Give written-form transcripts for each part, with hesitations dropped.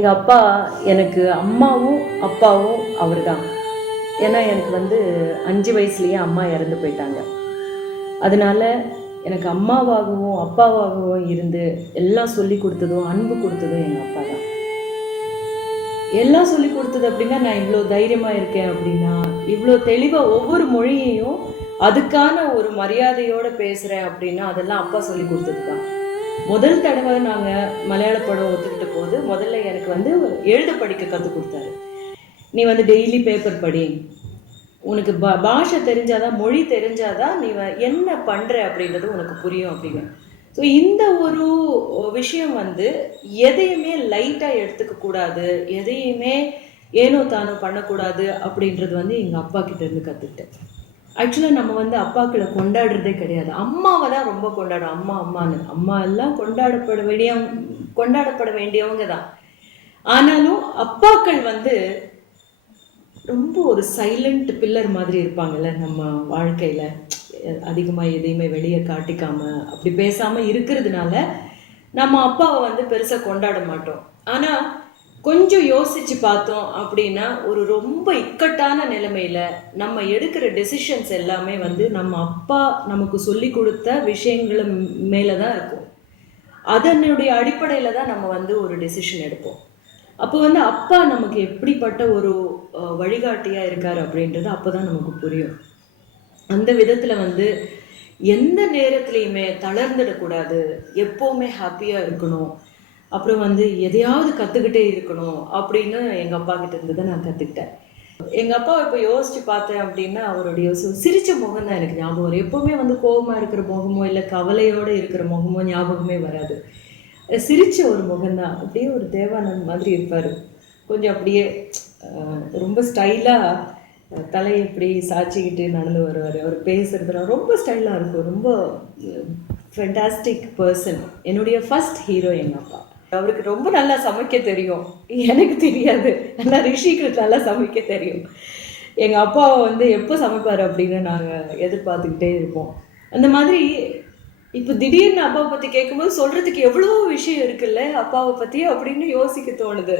எங்கள் அப்பா எனக்கு அம்மாவும் அப்பாவும் அவர் தான். ஏன்னா எனக்கு 5 வயசுலேயே அம்மா இறந்து போயிட்டாங்க. அதனால எனக்கு அம்மாவாகவும் அப்பாவாகவும் இருந்து எல்லாம் சொல்லி கொடுத்ததும் அன்பு கொடுத்ததும் எங்கள் அப்பா தான். எல்லாம் சொல்லி கொடுத்தது அப்படின்னா நான் இவ்வளோ தைரியமாக இருக்கேன் அப்படின்னா, இவ்வளோ தெளிவாக ஒவ்வொரு மொழியையும் அதுக்கான ஒரு மரியாதையோடு பேசுகிறேன் அப்படின்னா அதெல்லாம் அப்பா சொல்லி கொடுத்தது தான். முதல் தடவை நாங்கள் மலையாள படம் ஒத்துக்கிட்ட போது முதல்ல எனக்கு எழுத படிக்க கற்றுக் கொடுத்தாரு. நீ டெய்லி பேப்பர் படி, உனக்கு பாஷை தெரிஞ்சாதான், மொழி தெரிஞ்சாதான் நீ என்ன பண்ணுற அப்படின்றது உனக்கு புரியும் அப்படின்னு. ஸோ இந்த ஒரு விஷயம் எதையுமே லைட்டாக எடுத்துக்க கூடாது, எதையுமே ஏனோ தானோ பண்ணக்கூடாது அப்படின்றது எங்கள் அப்பா கிட்ட இருந்து கற்றுக்கிட்டேன். ஆக்சுவலாக நம்ம அப்பாக்களை கொண்டாடுறதே கிடையாது, அம்மாவை தான் ரொம்ப கொண்டாடும். அம்மா அம்மான்னு அம்மா எல்லாம் கொண்டாடப்பட வேண்டியவங்க தான். ஆனாலும் அப்பாக்கள் ரொம்ப ஒரு சைலண்ட் பில்லர் மாதிரி இருப்பாங்கல்ல நம்ம வாழ்க்கையில். அதிகமாக எதையுமே வெளியே காட்டிக்காம அப்படி பேசாமல் இருக்கிறதுனால நம்ம அப்பாவை பெருசாக கொண்டாட மாட்டோம். ஆனால் கொஞ்சம் யோசிச்சு பார்த்தோம் அப்படின்னா ஒரு ரொம்ப இக்கட்டான நிலைமையில நம்ம எடுக்கிற டெசிஷன்ஸ் எல்லாமே நம்ம அப்பா நமக்கு சொல்லி கொடுத்த விஷயங்கள மேலே தான் இருக்கும். அதனுடைய அடிப்படையில் தான் நம்ம ஒரு டெசிஷன் எடுப்போம். அப்போ அப்பா நமக்கு எப்படிப்பட்ட ஒரு வழிகாட்டியாக இருக்கார் அப்படின்றது அப்போ தான் நமக்கு புரியும். அந்த விதத்தில் எந்த நேரத்துலையுமே தளர்ந்துடக்கூடாது, எப்போவுமே ஹாப்பியாக இருக்கணும், அப்புறம் எதையாவது கற்றுக்கிட்டே இருக்கணும் அப்படின்னு எங்கள் அப்பா கிட்ட இருந்து தான் நான் கற்றுக்கிட்டேன். எங்கள் அப்பாவை இப்போ யோசித்து பார்த்தேன் அப்படின்னா அவருடைய சிரித்த முகம் தான் எனக்கு ஞாபகம் வரும். எப்போவுமே கோபமாக இருக்கிற முகமோ இல்லை கவலையோடு இருக்கிற முகமோ ஞாபகமே வராது. சிரித்த ஒரு முகம்தான். அப்படியே ஒரு தேவானந்த் மாதிரி இருப்பார். கொஞ்சம் அப்படியே ரொம்ப ஸ்டைலாக தலையை இப்படி சாய்ச்சிக்கிட்டு நடந்து வருவார். அவர் பேசுகிறதுலாம் ரொம்ப ஸ்டைலாக இருக்கும். ரொம்ப ஃபென்டாஸ்டிக் பர்சன். என்னுடைய ஃபர்ஸ்ட் ஹீரோ எங்கள் அப்பா. அவருக்கு ரொம்ப நல்லா சமைக்க தெரியும், எனக்கு தெரியாது. ஆனால் ரிஷிக்கு நல்லா சமைக்க தெரியும். எங்கள் அப்பாவை எப்போ சமைப்பார் அப்படின்னு நாங்கள் எதிர்பார்த்துக்கிட்டே இருப்போம். அந்த மாதிரி இப்போ திடீர்னு அப்பாவை பற்றி கேட்கும்போது சொல்கிறதுக்கு எவ்வளோ விஷயம் இருக்குல்ல அப்பாவை பற்றி அப்படின்னு யோசிக்க தோணுது.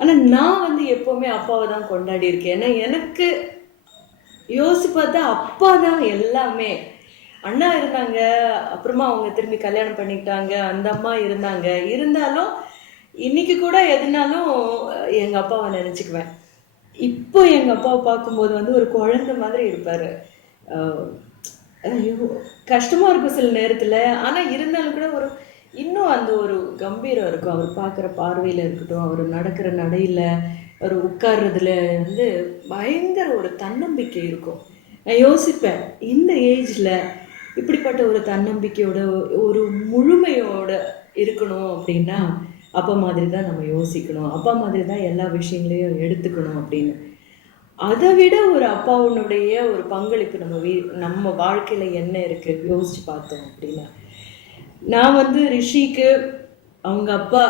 ஆனால் நான் எப்போவுமே அப்பாவை தான் கொண்டாடி இருக்கேன். ஏன்னா எனக்கு யோசிச்சு பார்த்தா அப்பா தான் எல்லாமே. அண்ணா இருந்தாங்க, அப்புறமா அவங்க திரும்பி கல்யாணம் பண்ணிக்கிட்டாங்க, அந்த அம்மா இருந்தாலும் இன்னைக்கு கூட எதுனாலும் எங்கள் அப்பாவை நினச்சிக்குவேன். இப்போ எங்கள் அப்பாவை பார்க்கும்போது ஒரு குழந்தை மாதிரி இருப்பார். ஐயோ கஷ்டமாக இருக்கும் சில நேரத்தில். ஆனால் இருந்தாலும் கூட இன்னும் அந்த ஒரு கம்பீரம் இருக்கும். அவர் பார்க்குற பார்வையில் இருக்கட்டும், அவர் நடக்கிற நடையில், அவர் உட்கார்றதுல பயங்கர ஒரு தன்னம்பிக்கை இருக்கும். நான் யோசிப்பேன், இந்த ஏஜில் இப்படிப்பட்ட ஒரு தன்னம்பிக்கையோட ஒரு முழுமையோட இருக்கணும் அப்படின்னா அப்பா மாதிரி தான் நம்ம யோசிக்கணும், அப்பா மாதிரி தான் எல்லா விஷயங்களையும் எடுத்துக்கணும் அப்படின்னு. அதை விட ஒரு அப்பாவுடைய ஒரு பங்களிப்பு நம்ம வாழ்க்கையில் என்ன இருக்குது யோசிச்சு பார்த்தோம் அப்படின்னா, நான் ரிஷிக்கு அவங்க அப்பா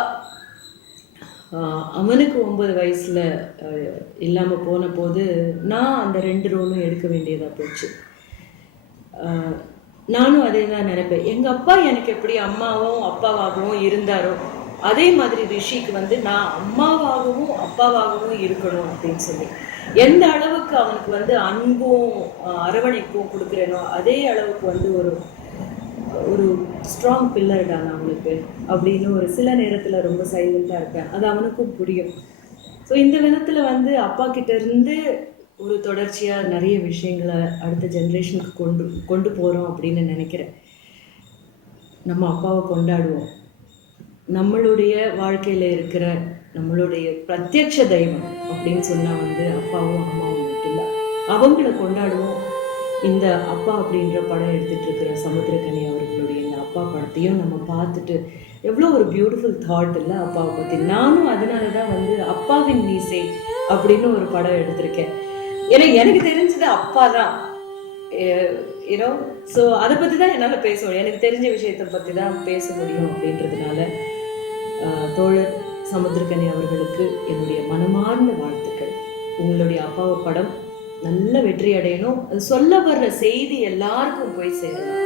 அவனுக்கு 9 வயசில் இல்லாமல் போன போது நான் அந்த 2 ரோலும் எடுக்க வேண்டியதாக போச்சு. நானும் அதே தான் நினைப்பேன். எங்கள் அப்பா எனக்கு எப்படி அம்மாவும் அப்பாவாகவும் இருந்தாரோ அதே மாதிரி ரிஷிக்கு நான் அம்மாவாகவும் அப்பாவாகவும் இருக்கணும் அப்படின்னு சொல்லி, எந்த அளவுக்கு அவனுக்கு அன்பும் அரவணைப்பும் கொடுக்குறேனோ அதே அளவுக்கு ஒரு ஸ்ட்ராங் பில்லர்டா நான் அவனுக்கு அப்படின்னு ஒரு சில நேரத்தில் ரொம்ப சைலண்ட்டாக இருப்பேன். அது அவனுக்கும் புரியும். ஸோ இந்த விதத்தில் அப்பா கிட்ட இருந்து ஒரு தொடர்ச்சியாக நிறைய விஷயங்களை அடுத்த ஜென்ரேஷனுக்கு கொண்டு போகிறோம் அப்படின்னு நினைக்கிறேன். நம்ம அப்பாவை கொண்டாடுவோம். நம்மளுடைய வாழ்க்கையில் இருக்கிற நம்மளுடைய பிரத்யட்ச தெய்வம் அப்படின்னு சொன்னால் அப்பாவும் அம்மாவும் மட்டும்தான். அவங்கள கொண்டாடுவோம். இந்த அப்பா அப்படின்ற படம் எடுத்துகிட்டு இருக்கிற சமுத்திரக்கனி அவர்களுடைய இந்த அப்பா படத்தையும் நம்ம பார்த்துட்டு எவ்வளோ ஒரு பியூட்டிஃபுல் தாட் இல்லை அப்பாவை பற்றி. நானும் அதனால தான் அப்பாவின் மீசை அப்படின்னு ஒரு படம் எடுத்திருக்கேன். ஏன்னா எனக்கு தெரிஞ்சது அப்பா தான் ஏன்னோ. ஸோ அதை பற்றி தான் என்னால் பேச முடியும், எனக்கு தெரிஞ்ச விஷயத்தை பற்றி தான் பேச முடியும் அப்படின்றதுனால தோழர் சமுத்திரக்கனி அவர்களுக்கு என்னுடைய மனமார்ந்த வாழ்த்துக்கள். உங்களுடைய அப்பாவை படம் நல்ல வெற்றி அடையணும். சொல்ல வர்ற செய்தி எல்லாருக்கும் போய் சேரணும்.